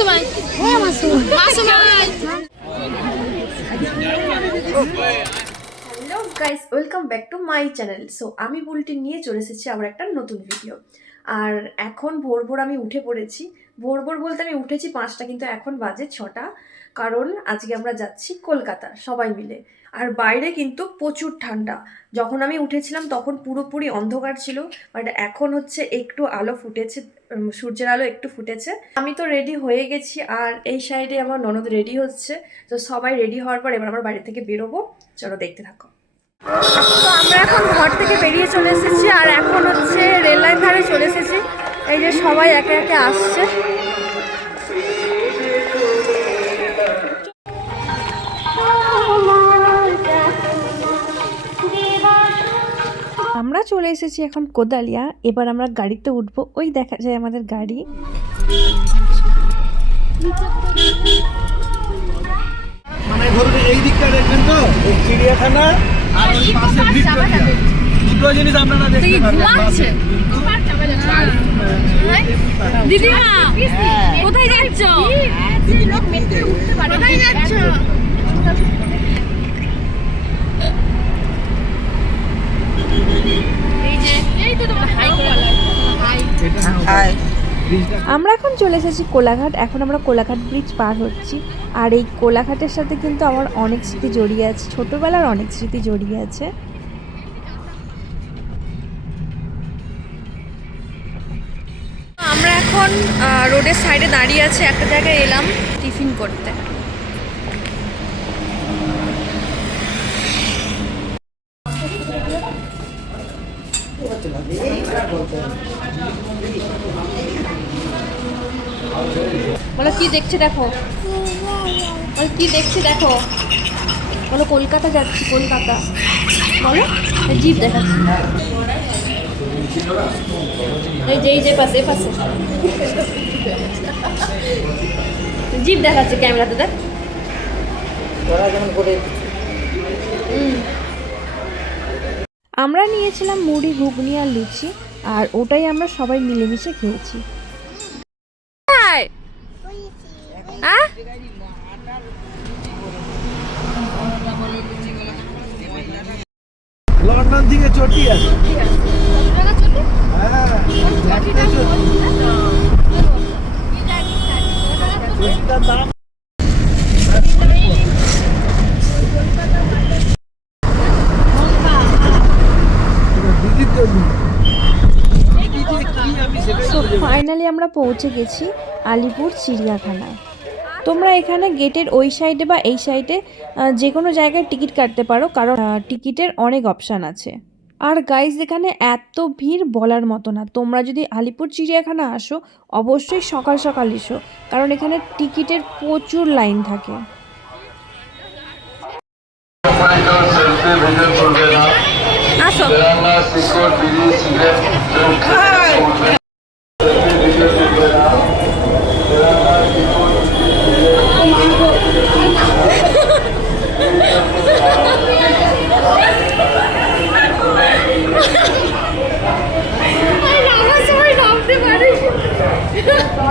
মাসুমাই মাসুমাই। Hello guys, welcome back to my channel. So আমি বুলটি নিয়ে চলে এসেছি আবার একটা নতুন ভিডিও। আর এখন ভোর ভোর আমি উঠে পড়েছি। ভোর ভোর বলতে আমি উঠেছি 5টা, কিন্তু এখন বাজে 6টা। কারণ আজকে আমরা যাচ্ছি কলকাতা সবাই মিলে। আর বাইরে কিন্তু প্রচুর ঠান্ডা। যখন আমি উঠেছিলাম তখন পুরোপুরি অন্ধকার ছিল, বাট এখন হচ্ছে একটু আলো ফুটেছে, সূর্যের আলো একটু ফুটেছে। আমি তো রেডি হয়ে গেছি, আর এই সাইডে আমার ননদ রেডি হচ্ছে। তো সবাই রেডি হওয়ার পর এবার আমার বাড়ি থেকে বেরোবো। চলো দেখতে থাকো। তো আমরা এখন ঘর থেকে বেরিয়ে চলে এসেছি, আর এখন হচ্ছে রেল লাইন ধারে চলে এসেছি। এই যে সবাই একে একে আসছে। আমরা চলে এসেছি এখন কোদালিয়া। এবার আমরা গাড়িতে উঠবো। ওই দেখা যায় আমাদের গাড়ি। মানে ধরুন এই দিকটা দেখবেন তো, এই চিড়িয়াখানা আর ওই পাশের ভিক্টোরিয়া, দুটো জিনিস আপনারা দেখতে পাবেন। দিদিমা কোথায় যাচ্ছ? কোথায় যাচ্ছ? আমরা এখন চলে এসেছি কোলাঘাট। এখন আমরা কোলাঘাট ব্রিজ পার হচ্ছি। আর এই কোলাঘাটের সাথে কিন্তু আমার অনেক স্মৃতি জড়িয়ে আছে, ছোটবেলার অনেক স্মৃতি জড়িয়ে আছে। আমরা এখন রোডের সাইডে দাঁড়িয়ে আছি, একটা জায়গায় এলাম টিফিন করতে। বলো কি দেখছে দেখো, বলো কি দেখছে দেখো, বলো কলকাতা যাচ্ছি কলকাতা, বলো জিপ দেখাচ্ছি। এই যে পাশে পাশে জিপ দেখাচ্ছে ক্যামেরাতে, দেখ আমরা নিয়েছিলাম মুড়ি, ঘুগনি আর লুচি, আর ওটাই আমরা সবাই মিলেমিশে খেয়েছি। লন্ডন থেকে চটি আছে। চটিটার দাম ফাইনালি আমরা পৌঁছে গেছি আলিপুর চিড়িয়াখানায়। তোমরা এখানে গেটের ওই সাইডে বা এই সাইডে যে কোনো জায়গায় টিকিট কাটতে পারো, কারণ টিকিটের অনেক অপশান আছে। আর গাইজ এখানে এত ভিড় বলার মতো না। তোমরা যদি আলিপুর চিড়িয়াখানা আসো অবশ্যই সকাল সকাল এসো, কারণ এখানে টিকিটের প্রচুর লাইন থাকে। আসো।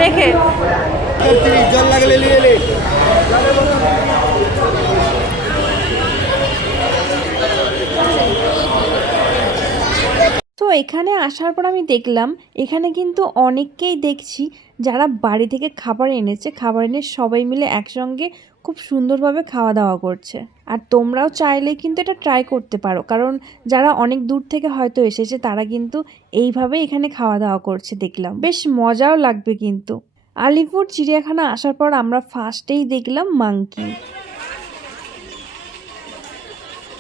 দেখে জল লাগলে নিয়ে এলে। তো এখানে আসার পর আমি দেখলাম এখানে কিন্তু অনেককেই দেখছি যারা বাড়ি থেকে খাবার এনেছে, খাবার এনে সবাই মিলে একসঙ্গে খুব সুন্দরভাবে খাওয়া দাওয়া করছে। আর তোমরাও চাইলে কিন্তু এটা ট্রাই করতে পারো, কারণ যারা অনেক দূর থেকে হয়তো এসেছে তারা কিন্তু এইভাবে এখানে খাওয়া দাওয়া করছে। দেখলাম বেশ মজাও লাগবে। কিন্তু আলিপুর চিড়িয়াখানা আসার পর আমরা ফার্স্টেই দেখলাম মাংকি,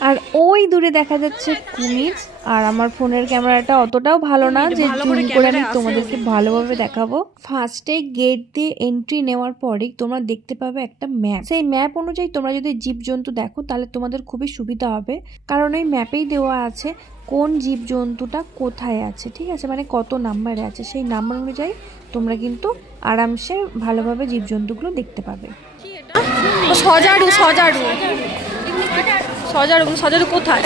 আর ওই দূরে দেখা যাচ্ছে কুমির। আর আমার ফোনের ক্যামেরাটা অতটাও ভালো না যে জুম করে আমি তোমাদেরকে ভালোভাবে দেখাবো। ফার্স্টে গেট দিয়ে এন্ট্রি নেওয়ার পরেই তোমরা দেখতে পাবে একটা ম্যাপ। সেই ম্যাপ অনুযায়ী তোমরা যদি জীবজন্তু দেখো তাহলে তোমাদের খুবই সুবিধা হবে, কারণ এই ম্যাপেই দেওয়া আছে কোন জীবজন্তুটা কোথায় আছে। ঠিক আছে, মানে কত নাম্বারে আছে, সেই নাম্বার অনুযায়ী তোমরা কিন্তু আরামসে ভালোভাবে জীবজন্তুগুলো দেখতে পাবে। সজারু সজারু সজারু সজারু কোথায়?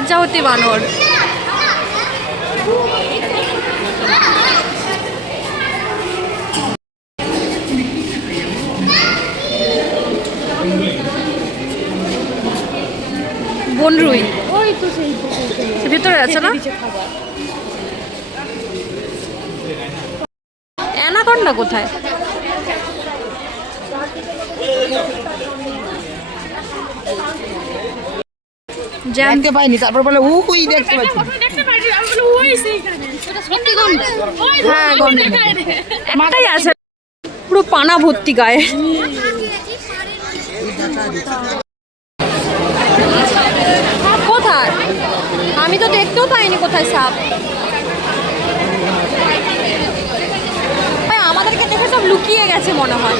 লজ্জাবতী বানর। বনরুই ভিতরে আছে না? অ্যানাকন্ডা কোথায়? দেখতে পাইনি, তারপর বলে ওই দেখতে পাচ্ছি। হ্যাঁ একটাই আছে, পুরো পানা ভর্তি গায়ে। কোথায়? আমি তো দেখতেও পাইনি কোথায় সাপ। আমাদেরকে দেখে সব লুকিয়ে গেছে মনে হয়।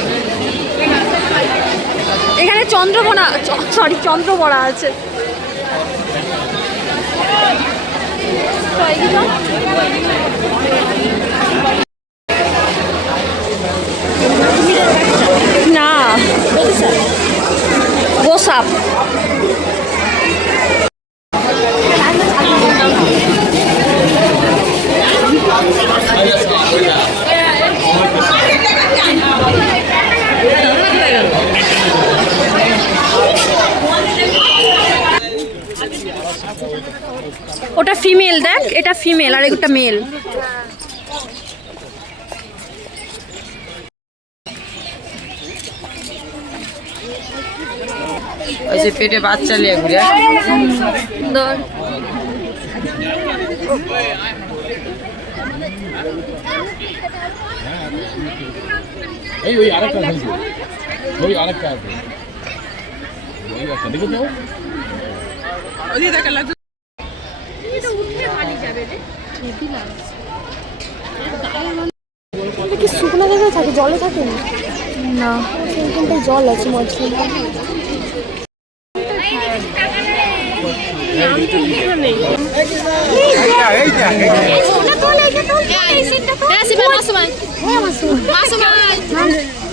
এখানে চন্দ্রবড়া আছে। না গোসাপ। ওটা ফিমেল, দেখ এটা ফিমেল আর এটা মেল। ওই যে পেটে বাচ্চা নিয়ে ঘুরে এই ওই আরেকটা আছে, ওই আরেকটা আছে, ওই একটা দেখো তো ওই দেখা লাগছে। এটা উঠে পানি যাবে রে, হেভি লাগছে। এটা কি শুকনো জায়গায় থাকে, জলে থাকে না? না, এইখানটায় জল আছে মাঝখানে।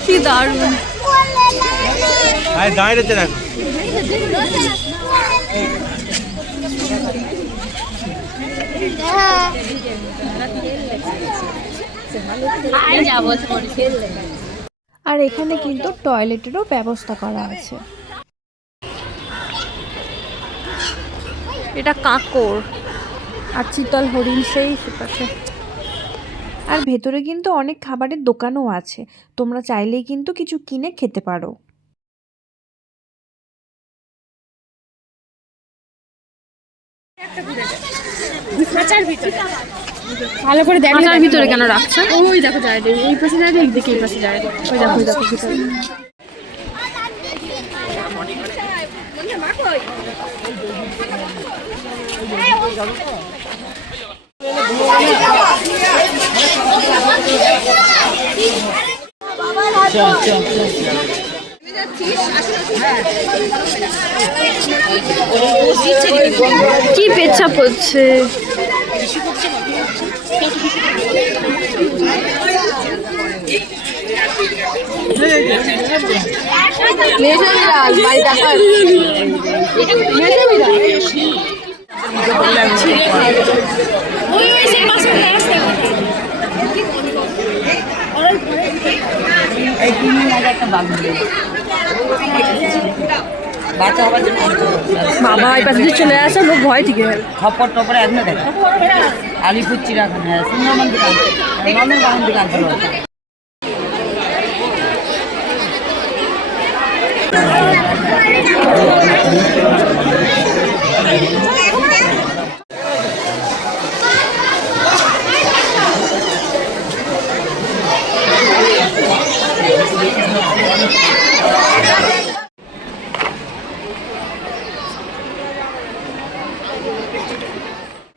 কি দারুণ। দাঁড়িয়ে রাখ। আর এখানে কিন্তু টয়লেটেরও ব্যবস্থা করা আছে। এটা কাঁকড় আর চিতল হরিণ সেই পাশে। আর ভেতরে কিন্তু অনেক খাবারের দোকানও আছে, তোমরা চাইলেই কিন্তু কিছু কিনে খেতে পারো। ভালো করে দেখ মাচার ভিতরে কেন রাখছে? ওই দেখো যায়, এই পাশে যায়, এই দিকে এই পাশে যায়, ওই দেখো ভিতরে। কি পেচ্ছাপ করছে? বাবা এই পাশে চলে আসে, লোক ভয় ঠিক আছে। খপর টপরে একদম দেখ আলিপুর চিড়াখানা, হ্যাঁ সুন্দরবন দোকান, নন্দনকানন দোকান ছিল।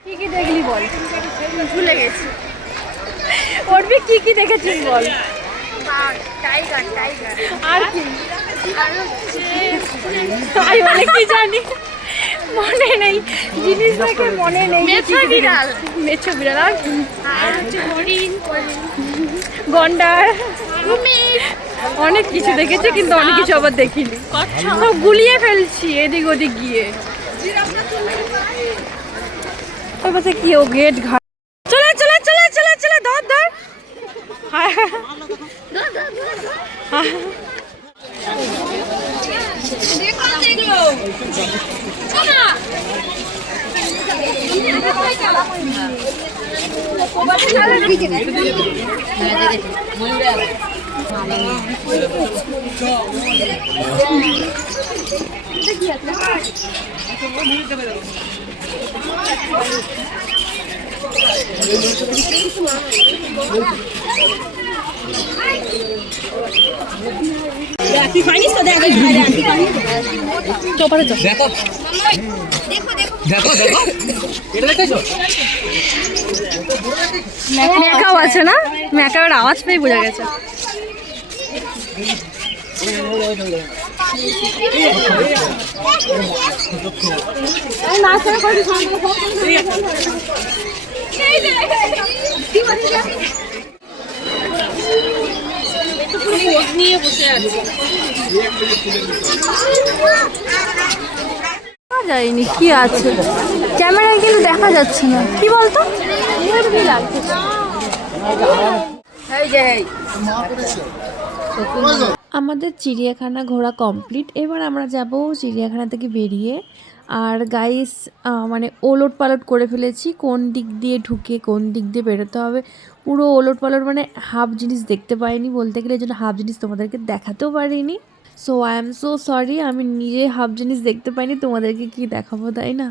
কি কি দেখলি বল, ভুলে গেছি। ওরবি কি কি দেখেছিস বল? টাইগার টাইগার আর কি? আর হচ্ছে তাই বলে কি জানি, মনে নেই জিনিস দেখে মনে নেই। মেছো বিড়াল, মেছো বিড়াল আর কি? আর হচ্ছে হরিণ, গন্ডার, কুমির, অনেক কিছু দেখেছি কিন্তু অনেক কিছু আবার দেখিনি। কচ্ছপ, সব গুলিয়ে ফেলছি এদিক ওদিক গিয়ে। ওই পাশে কি ও গেট ঘাট চলে চলে চলে চলে চলে ধর ধর মেকআপ আছে না, মেকআপের আওয়াজ পেয়ে বোঝা গেছে। যায়নি কি আছে ক্যামেরায় কিন্তু দেখা যাচ্ছে না, কি বলতো আমাদের চিড়িয়াখানা ঘোরা কমপ্লিট। এবার আমরা যাব চিড়িয়াখানা থেকে বেরিয়ে। আর গাইস মানে ওলট পালট করে ফেলেছি, কোন দিক দিয়ে ঢুকে কোন দিক দিয়ে বেরোতে হবে পুরো ওলট পালট, মানে হাফ জিনিস দেখতে পাইনি বলতে গেলে, এই জন্য হাফ জিনিস তোমাদেরকে দেখাতেও পারিনি। So I am so sorry, আমি নিজে হাফ জিনিস দেখতে পাইনি, তোমাদেরকে কি দেখাবো তাই না।